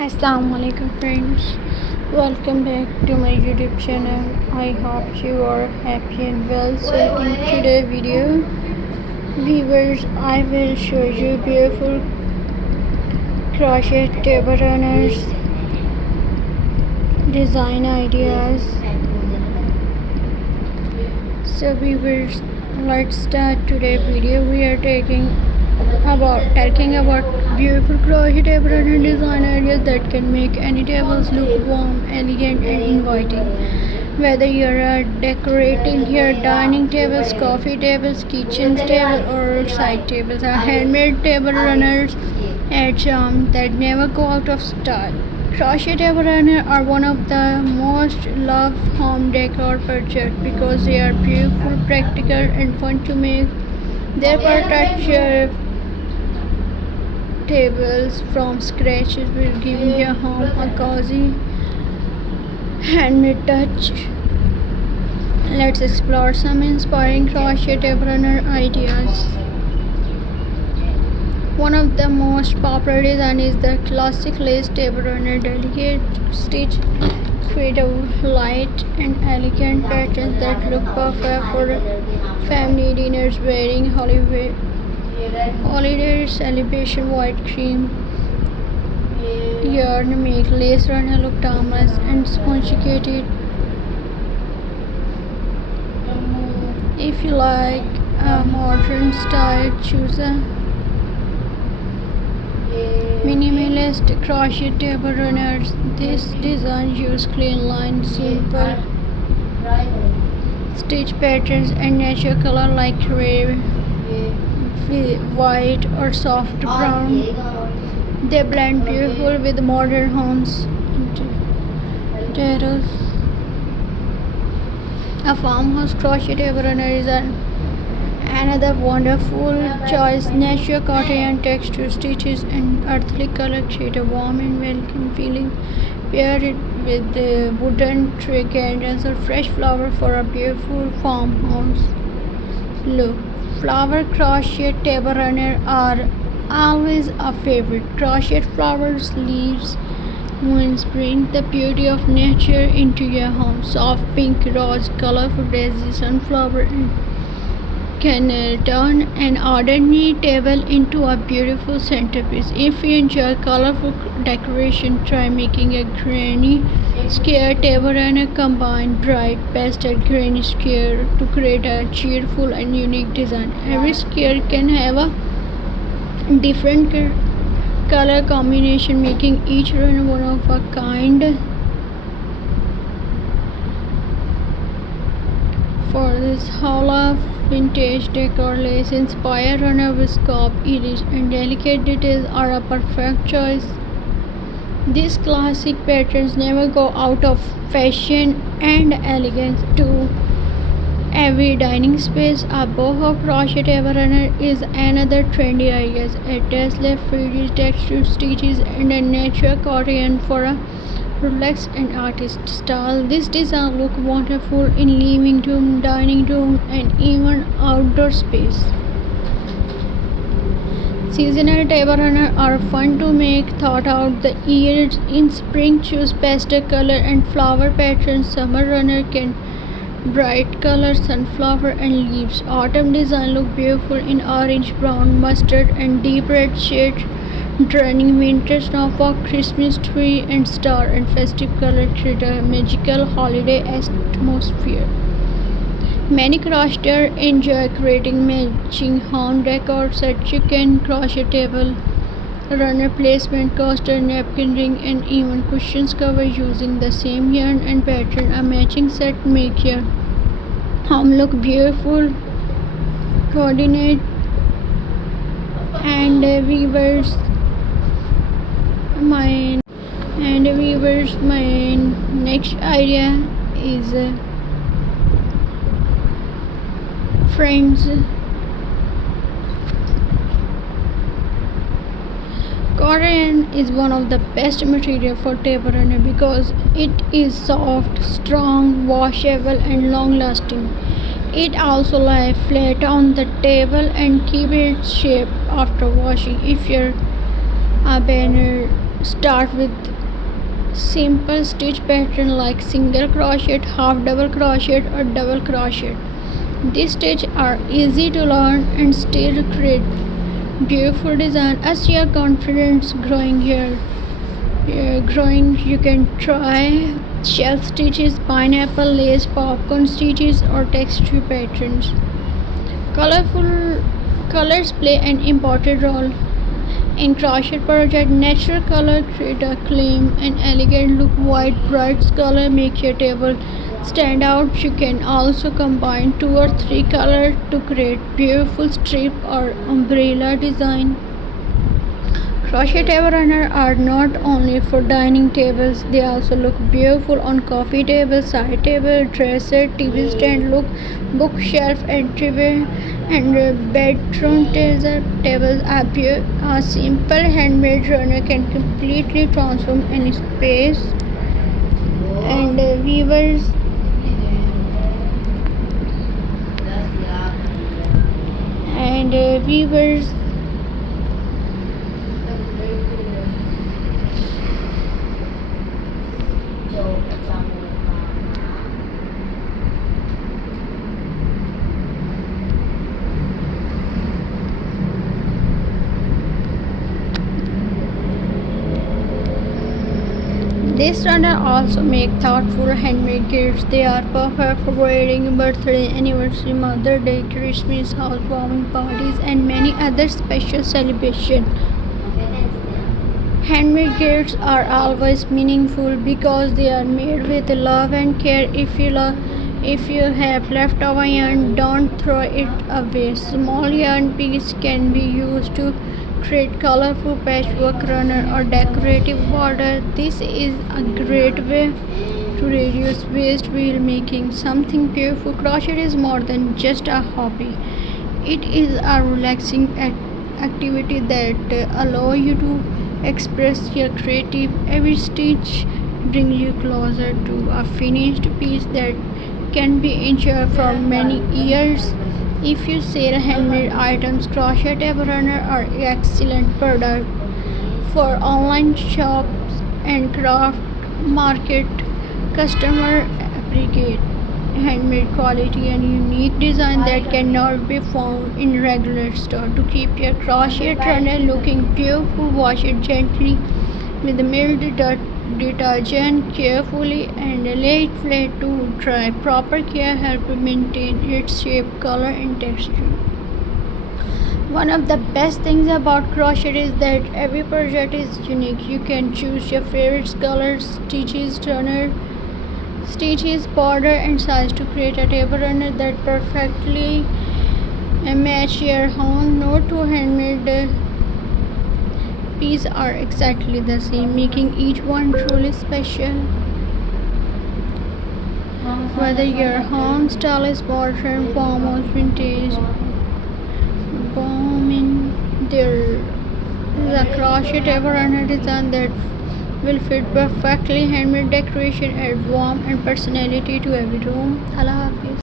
Assalamualaikum friends, welcome back to my YouTube channel. I hope you are happy and well. So in today's video, viewers, I will show you beautiful crochet table runners design ideas. So viewers, let's start today's video. We are talking about beautiful crochet table runner design ideas that can make any tables look warm, elegant and inviting. Whether you're decorating your dining tables, coffee tables, kitchen tables or side tables, our handmade table runners add charm that never go out of style. Crochet table runners are one of the most loved home decor projects because they are beautiful, practical and fun to make. Their perfect tables from scratch will give your home a cozy handmade touch. Let's explore some inspiring crochet table runner ideas. One of the most popular design is the classic lace table runner. Delicate stitch create a light and elegant patterns that look perfect for family dinners, wedding, holiday celebration. White cream yarn make lace runner look timeless and sophisticated. If you like a modern style, choose a minimalist crochet table runners. This design use clean lines, simple stitch patterns and natural color like gray, white or soft brown. They blend beautiful with modern homes interiors. A farmhouse crochet table runner is another wonderful choice. Natural cotton and texture stitches and earthly color create a warm and welcome feeling. Pair it with the wooden tray candles or fresh flower for a beautiful farmhouse look. Flower crochet table runner are always a favorite. Crochet flowers, leaves, moons bring the beauty of nature into your home. Soft pink, rose, colorful daisy, sunflower can turn an ordinary table into a beautiful centerpiece. If you enjoy colorful decoration, try making a granny square table runner. Combine bright pastel granny square to create a cheerful and unique design. Every square can have a different color combination, making each run one of a kind. For this Holla vintage decor, lace inspired runner with scope, iris and delicate details are a perfect choice. These classic patterns never go out of fashion and elegance to every dining space. A boho crochet table runner is another trendy idea. A tassel frills, texture stitches and a natural cotton for a relaxed and artist style. This design look wonderful in living room, dining room and even outdoor space. Seasonal table runners are fun to make throughout the year. In spring, choose pastel color and flower patterns. Summer runner can bright color, sunflower and leaves. Autumn design look beautiful in orange, brown, mustard and deep red shades. Turning winter snowflake, Christmas tree and star and festive color create a magical holiday atmosphere. Many crocheters enjoy creating matching home decor sets. You can crochet table runner placement, coaster, napkin ring and even cushions cover using the same yarn and pattern. A matching set make your home look beautiful, coordinate and weavers my next idea is frames. Cotton is one of the best material for table runner because it is soft, strong, washable and long lasting. It also lies flat on the table and keep its shape after washing. If your a banner Start with simple stitch pattern like single crochet, half double crochet or double crochet. These stitches are easy to learn and still create beautiful design. As your confidence growing, you can try shell stitches, pineapple lace, popcorn stitches or texture patterns. Colorful colors play an important role in crochet project. Natural color create a clean and elegant look. White bright color make your table stand out. You can also combine 2 or 3 colors to create beautiful strip or umbrella design. Crochet table runners are not only for dining tables, they also look beautiful on coffee table, side table, dresser, TV stand, look bookshelf, entryway, and bedroom tables are a simple handmade runner can completely transform any space. And weavers These runners also make thoughtful handmade gifts. They are perfect for wedding, birthday, anniversary, Mother's Day, Christmas, housewarming parties, and many other special celebrations. Handmade gifts are always meaningful because they are made with love and care. If you have leftover yarn, don't throw it away. Small yarn pieces can be used to create colorful patchwork runner or decorative border. This is a great way to reduce waste while making something beautiful. Crochet is more than just a hobby. It is a relaxing activity that allows you to express your creative. Every stitch brings you closer to a finished piece that can be enjoyed for many years. If you sell handmade items, crochet table runner are excellent product for online shops and craft market. Customer appreciate handmade quality and unique design that cannot be found in regular store. To keep your crochet runner looking beautiful, wash it gently with mild detergent carefully and lay it flat to dry. Proper care helps maintain its shape, color and texture. One of the best things about crochet is that every project is unique. You can choose your favorite colors, stitches, border and size to create a table runner that perfectly match your home. No two handmade pieces are exactly the same, making each one truly special. Whether your home style is modern, warm or vintage, there is a crochet table runner design that will fit perfectly. Handmade decoration add warmth and personality to every room. Allah Hafiz.